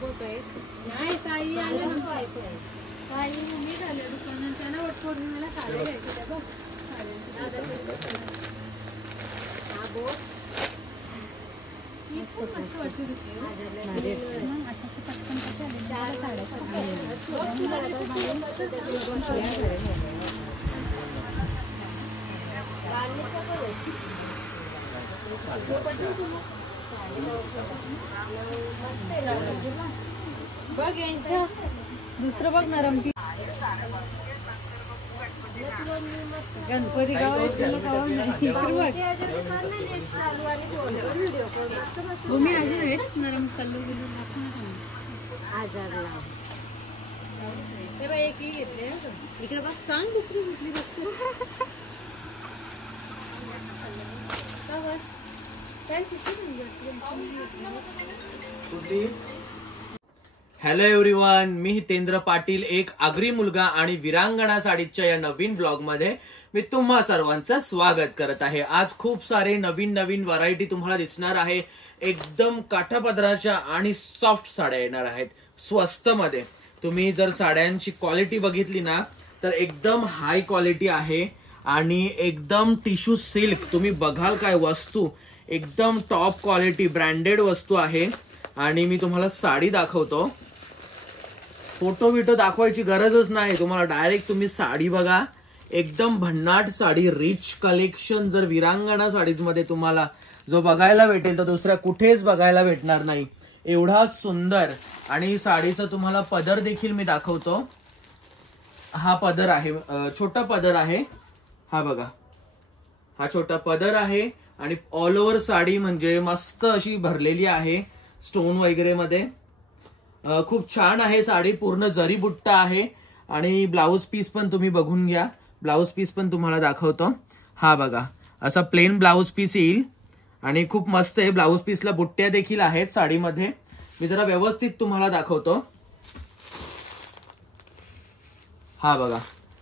नाही ताई आल्या ताई मी झाले दुकानात त्यांना वट पौर्णिमेला साड्या घ्यायच्या बघ हा बोल ही खूप मस्त वाटते मग अशाची पटकन कशी आली चार साड्या बघ यांच्या दुसरं बघ ना रंपी गणपती भूमी अजून नरम कल्लू बिलू ते एकही घेतले इकडे बघ सांग दुसरी कुठली बघते बस हॅलो एव्हरीवन, मी हितेंद्र पाटील, एक आगरी मुलगा आणि विरांगणा साडीच्या या नवीन ब्लॉग मध्ये मी तुम्हा सर्वांचं स्वागत करत आहे। आज खूप सारे नवीन नवीन व्हरायटी तुम्हाला दिसणार आहे। एकदम काठापदराच्या आणि सॉफ्ट साड्या येणार आहेत स्वस्त मध्ये। तुम्ही जर साड्यांची क्वालिटी बघितली ना तर एकदम हाय क्वालिटी आहे आणि एकदम टिश्यू सिल्क। तुम्ही बघाल काय वस्तू एकदम टॉप क्वालिटी ब्रँडेड वस्तू आहे। आणि मी तुम्हाला साडी दाखवतो, फोटो बिटो दाखवायची गरजच नाही तुम्हाला, डायरेक्ट तुम्ही साडी बघा। एकदम भन्नाट साडी, रिच कलेक्शन जर विरांगणा साडीज मध्ये तुम्हाला जो बघायला भेटेल तो दुसऱ्या कुठेच बघायला भेटणार नाही। एवढा सुंदर आणि साडीचा तुम्हाला पदर देखील मी दाखवतो। हा पदर आहे, छोटा पदर आहे, हा बघा, हा छोटा पदर आहे आणि ऑल ओव्हर साडी म्हणजे मस्त अशी भरलेली आहे स्टोन वगैरे मध्ये। खूप छान आहे साडी, पूर्ण जरी बुट्टा आहे आणि ब्लाउज पीस पण तुम्ही बघून घ्या। ब्लाउज पीस पण तुम्हाला दाखवतो, हा बघा, असा प्लेन ब्लाउज पीस येईल आणि खूप मस्त आहे। ब्लाउज पीसला बुट्ट्या देखील आहेत साडीमध्ये, मी जरा व्यवस्थित तुम्हाला दाखवतो। हा बघा,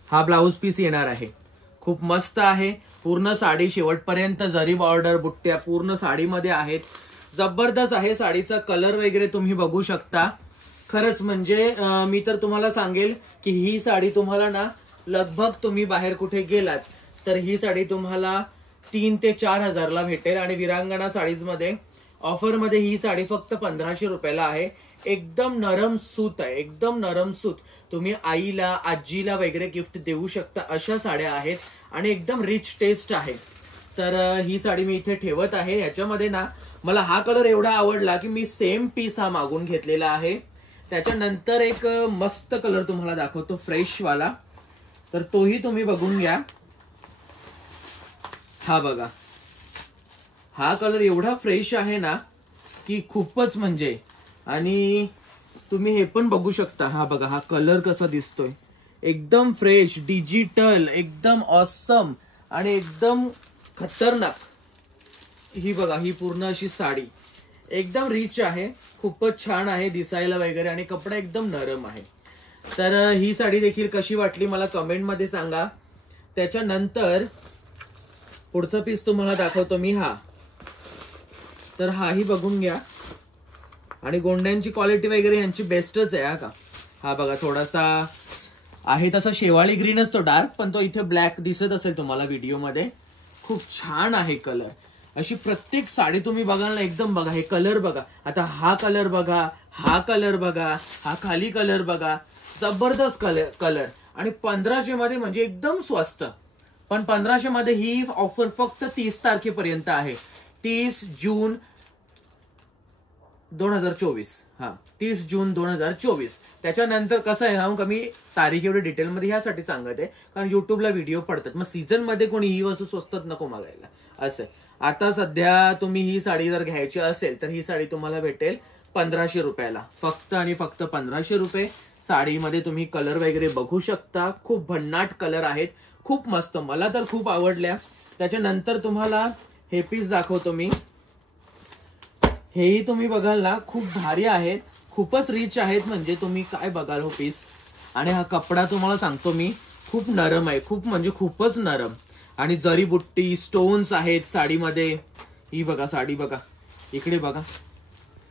हा ब्लाउज पीस येणार आहे, खूप मस्त आहे। पूर्ण साडी शेवटपर्यंत जरी बॉर्डर बुट्ट्या पूर्ण साडीमध्ये आहेत, जबरदस्त आहे। साडीचा कलर वगैरे तुम्ही बघू शकता। खरंच म्हणजे मी तर तुम्हाला सांगेल की ही साडी तुम्हाला ना लगभग तुम्ही बाहेर कुठे गेलात तर ही साडी तुम्हाला 3 ते 4 हजारला भेटेल आणि विरांगणा साडीज मध्ये ऑफर मध्ये ही साडी फक्त 1500 रुपयाला आहे। एकदम नरम सूत आहे, एकदम नरम सूत, तुम्ही आईला आजीला वगैरे गिफ्ट देऊ शकता अशा साड्या आहेत आणि एकदम रिच टेस्ट आहे। तर ही साडी मी इथे ठेवत आहे। याच्यामध्ये ना मला हा कलर एवढा आवडला की मी सेम पीस हा मागून घेतलेला आहे। त्याच्यानंतर एक मस्त कलर तुम्हाला दाखवतो फ्रेश वाला, तर तोही तुम्ही बघून घ्या। हा बघा, हा कलर एवढा फ्रेश आहे ना की खूपच म्हणजे, आणि तुम्ही हे पण बघू शकता, हा बघा हा कलर कसा दिसतोय, एकदम फ्रेश डिजिटल, एकदम ऑसम आणि एकदम खतरनाक। ही बघा, ही पूर्ण अशी साडी एकदम रिच आहे, खूपच छान आहे दिसायला वगैरे आणि कपडा एकदम नरम आहे। तर ही साडी देखील कशी वाटली मला कमेंट मध्ये सांगा। त्याच्यानंतर पुढचा पीस तुम्हाला दाखवतो मी, हा तर हाही बघून घ्या आणि गोंड्यांची क्वालिटी वगैरे यांची बेस्टच आहे का। हा बघा, थोडासा आहे तसा शेवाळी ग्रीनच तो डार्क, पण तो इथे ब्लॅक दिसत असेल तुम्हाला व्हिडिओ मध्ये। खूप छान आहे कलर, अशी प्रत्येक साडी तुम्ही बघाल ना एकदम बघा, हे कलर बघा, आता हा कलर बघा, हा कलर बघा, हा खाली कलर बघा, जबरदस्त कलर आणि 1500 मध्ये म्हणजे एकदम स्वस्त। पण 1500 मध्ये ही ऑफर फक्त 30 तारखेपर्यंत आहे, 30 जून 2024, हा 30 जून 2024। त्याच्यानंतर कसं आहे, हा कमी तारीख एवढी डिटेलमध्ये ह्यासाठी सांगत आहे कारण युट्यूबला व्हिडिओ पडतात, मग सीझन मध्ये कोणी ही वस्तू स्वस्तात नको मागायला असं। आता सध्या तुम्ही ही साडी जर घ्यायची असेल तर ही साडी तुम्हाला भेटेल 1500 रुपयाला, फक्त आणि फक्त 1500 रुपये। साडीमध्ये तुम्ही कलर वगैरे बघू शकता, खूप भन्नाट कलर आहेत, खूप मस्त, मला तर खूप आवडल्या। त्याच्यानंतर तुम्हाला हे पीस दाखवतो मी, हेही तुम्ही बघाल ना खूप भारी आहेत, खूपच रिच आहेत, म्हणजे तुम्ही काय बघाल हो पीस। आणि हा कपडा तुम्हाला सांगतो मी खूप नरम आहे, खूप म्हणजे खूपच नरम, आणि जरी बुट्टी स्टोन्स आहेत साडीमध्ये। ही बघा साडी बघा, इकडे बघा,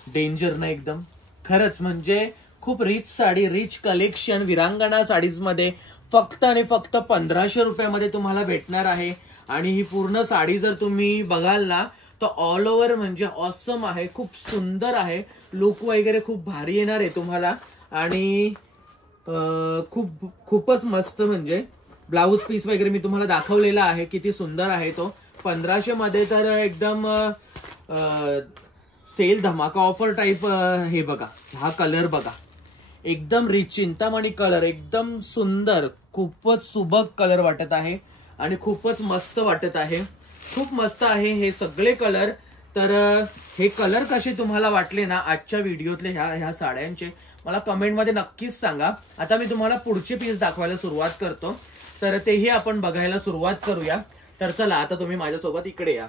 डेंजर ना एकदम, खरंच म्हणजे खूप rich sari, rich collection Virangana saris मध्ये फक्त आणि फक्त 1500 रुपयामध्ये तुम्हाला भेटणार आहे. आणि ही पूर्ण साडी जर तुम्ही बघाल ना तर ऑल ओव्हर म्हणजे ऑसम आहे, खूप सुंदर आहे, लुक वगैरे खूप भारी येणार आहे तुम्हाला. आणि खूपच मस्त म्हणजे ब्लाऊज पीस वगैरे मी तुम्हाला दाखवलेला आहे, किती सुंदर आहे तो. 1500 मध्ये तर एकदम सेल धमाका ऑफर टाइप. हे बघा, हा कलर बघा, एकदम रिच चिंतामणी कलर, एकदम सुंदर, खूपच सुबक कलर वाटत आहे आणि खूपच मस्त वाटत आहे. खूप मस्त आहे हे सगळे कलर. तर हे कलर कसे तुम्हाला वाटले ना आजच्या व्हिडिओतले ह्या साड्यांचे मला कमेंटमध्ये नक्कीच सांगा. आता मी तुम्हाला पुढचे पीस दाखवायला सुरुवात करतो, तर तेही आपण बघायला सुरुवात करूया. तर चला आता तुम्ही माझ्यासोबत इकडे या.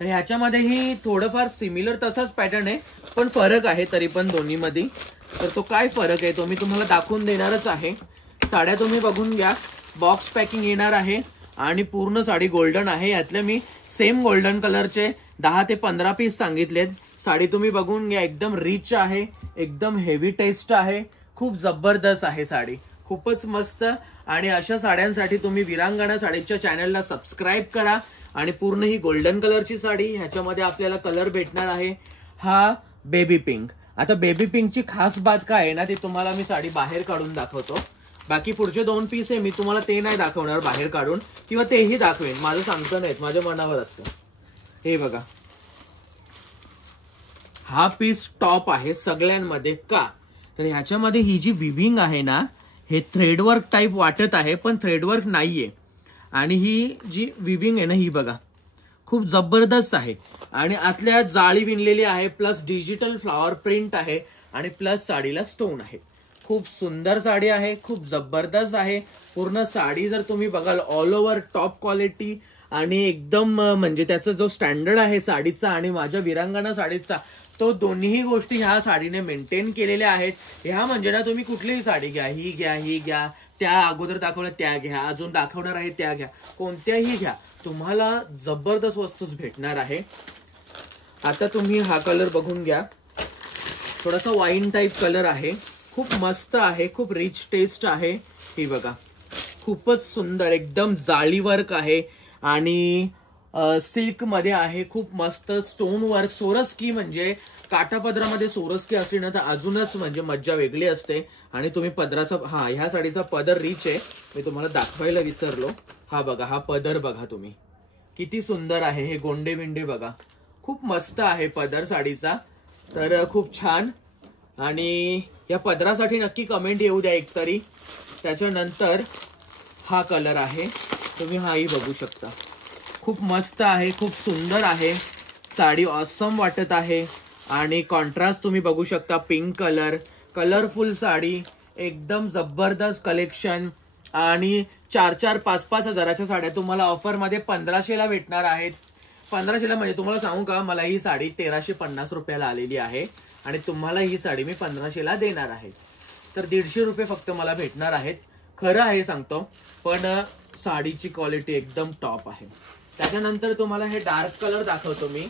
तर ह्याच्यामध्येही थोडंफार सिमिलर तसाच पॅटर्न आहे, पण फरक आहे तरी पण दोन्हीमध्ये. तर तो काय फरक आहे तो मी तुम्हाला दाखवून देणारच आहे. साड्या तुम्ही बघून घ्या, बॉक्स पॅकिंग येणार आहे आणि पूर्ण साडी गोल्डन आहे. यातले मी सेम गोल्डन कलरचे 10 ते 15 पीस सांगितलेत. साडी तुम्ही बघून घ्या, एकदम रिच आहे, एकदम हेवी टेस्ट आहे, खूप जबरदस्त आहे साडी, खूपच मस्त. आणि अशा साड्यांसाठी तुम्ही विरांगणा साडीच्या चॅनलला सबस्क्राईब करा. आणि पूर्ण ही गोल्डन कलरची साडी, ह्याच्यामध्ये आपल्याला कलर भेटणार आहे हा बेबी पिंक. आता बेबी पिंकची खास बात काय आहे ना ती तुम्हाला मी साडी बाहेर काढून दाखवतो. बाकी पुढचे 2 पीस आहे मी तुम्हाला ते नाही दाखवणार बाहेर काढून, किंवा तेही दाखवेन, माझं सांगतो नाहीत, माझ्या मनावर असतं. हे बघा, हा पीस टॉप आहे सगळ्यांमध्ये. का तर ह्याच्यामध्ये ही जी विविंग आहे ना हे थ्रेडवर्क टाइप वाटत आहे, पण थ्रेडवर्क नाहीये. आणि ही जी विविंग आहे ना ही बघा, खूप जबरदस्त आहे. आणि आतल्या जाळी विणलेली आहे, प्लस डिजिटल फ्लॉवर प्रिंट आहे आणि प्लस साडीला स्टोन आहे. खूप सुंदर साडी आहे, खूप जबरदस्त आहे. पूर्ण साडी जर तुम्ही बघाल ऑल ओव्हर टॉप क्वालिटी आणि एकदम म्हणजे त्याचा जो स्टँडर्ड आहे साडीचा आणि माझ्या विरांगणा साडीचा, तो दोन्ही गोष्टी ह्या साडीने मेंटेन केलेल्या आहेत. ह्या म्हणजे ना तुम्ही कुठलीही साडी घ्या, ही घ्या, ही घ्या, त्या अगोदर दाखवल्या त्या घ्या, अजून दाखवणार आहे त्या घ्या, कोणत्याही घ्या, तुम्हाला जबरदस्त वस्तूच भेटणार आहे. आता तुम्ही हा कलर बघून घ्या, थोडासा वाईन टाइप कलर आहे, खूप मस्त आहे, खूप रिच टेस्ट आहे. ही बघा, खूपच सुंदर, एकदम जाळी वर्क आहे आणि सिल्क मध्ये आहे, खूप मस्त स्टोन वर्क. सोरस्की म्हणजे काठापदरामध्ये सोरस्की असली ना तर अजूनच म्हणजे मज्जा वेगळी असते. आणि तुम्ही पदराचा, हा ह्या साडीचा पदर रिच आहे, मी तुम्हाला दाखवायला विसरलो. हा बघा, हा पदर बघा तुम्ही, किती सुंदर आहे. हे गोंडे विंडे बघा, खूप मस्त आहे पदर साडीचा. तर खूप छान. आणि या पदरासाठी नक्की कमेंट येऊ द्या एकतरी. त्याच्यानंतर हा कलर आहे, तुम्ही हाही बघू शकता, खूप मस्त आहे, खूप सुंदर आहे साडी, ऑसम वाटत आहे. आणि कॉन्ट्रास्ट तुम्ही बघू शकता, पिंक कलर, कलरफुल साडी, एकदम जबरदस्त कलेक्शन. आणि 4-4, 5-5 हजाराच्या साड्या तुम्हाला ऑफर मध्ये 1500ला भेटणार आहेत. 1500ला म्हणजे तुम्हाला सांगू का, मला ही साडी 1350 रुपयाला आलेली आहे आणि तुम्हाला ही साडी मी 1500ला देणार आहे. तर 150 रुपये फक्त मला भेटणार आहेत. खरं आहे सांगतो, पण साडीची क्वालिटी एकदम टॉप आहे. त्याच्यानंतर तुम्हाला हे डार्क कलर दाखवतो मी,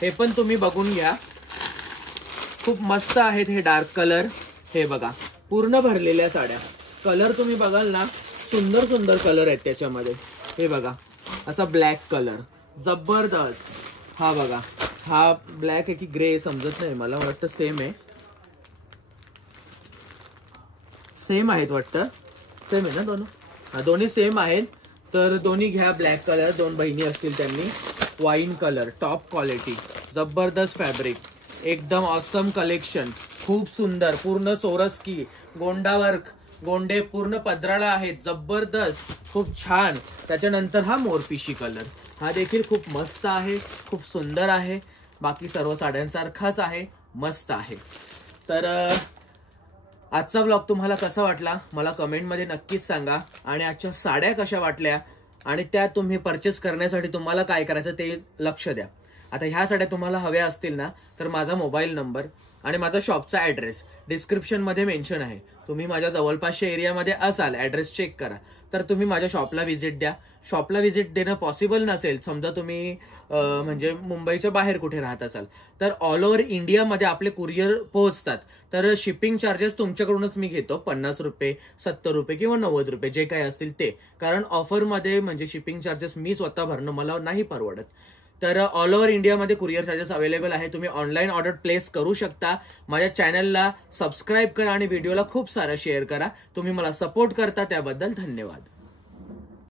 हे पण तुम्ही बघून घ्या, खूप मस्त आहेत हे डार्क कलर. हे बघा, पूर्ण भरलेल्या साड्या, कलर तुम्ही बघाल ना, सुंदर सुंदर कलर आहेत त्याच्यामध्ये. हे बघा, असा ब्लॅक कलर जबरदस्त. हा बघा, हा ब्लॅक आहे की ग्रे समजत नाही, मला वाटतं सेम आहे, सेम आहेत वाटतं, सेम आहे ना दोन, हा दोन्ही सेम आहेत. तर दोन्ही घ्या. ब्लॅक कलर, 2 बहिणी असतील त्यांनी. वाईन कलर, टॉप क्वालिटी, जबरदस्त फॅब्रिक, एकदम ऑसम कलेक्शन, खूप सुंदर, पूर्ण सोरस्की, गोंडा वर्क, गोंडे पूर्ण पदराला आहेत, जबरदस्त, खूप छान. त्याच्यानंतर हा मोरपिशी कलर, हा देखील खूप मस्त आहे, खूप सुंदर आहे, बाकी सर्व साड्यांसारखाच आहे, मस्त आहे. तर आजचा ब्लॉग तुम्हाला कसा वाटला मला कमेंटमध्ये नक्कीच सांगा. आणि आजच्या साड्या कशा वाटल्या आणि त्या तुम्ही परचेस करण्यासाठी तुम्हाला काय करायचं ते लक्ष द्या. आता ह्या साड्या तुम्हाला हव्या असतील ना तर माझा मोबाईल नंबर आणि माझा शॉपचा ऍड्रेस डिस्क्रिप्शन मध्ये मेन्शन आहे. तुम्ही माझ्या जवळपासच्या एरियामध्ये असाल, ऍड्रेस चेक करा, तर तुम्ही माझ्या शॉपला व्हिजिट द्या. शॉपला व्हिजिट देणं पॉसिबल नसेल, समजा तुम्ही म्हणजे मुंबईच्या बाहेर कुठे राहत असाल, तर ऑल ओव्हर इंडियामध्ये आपले कुरिअर पोहोचतात. तर शिपिंग चार्जेस तुमच्याकडूनच मी घेतो, 50 रुपये, 70 रुपये किंवा 90 रुपये जे काही असतील ते. कारण ऑफरमध्ये म्हणजे शिपिंग चार्जेस मी स्वतः भरणं मला नाही परवडत. तर ऑल ओव्हर इंडियामध्ये कुरिअर चार्जेस अवेलेबल आहे. तुम्ही ऑनलाईन ऑर्डर प्लेस करू शकता. माझ्या चॅनलला सबस्क्राईब करा आणि व्हिडिओला खूप सारं शेअर करा. तुम्ही मला सपोर्ट करता त्याबद्दल धन्यवाद.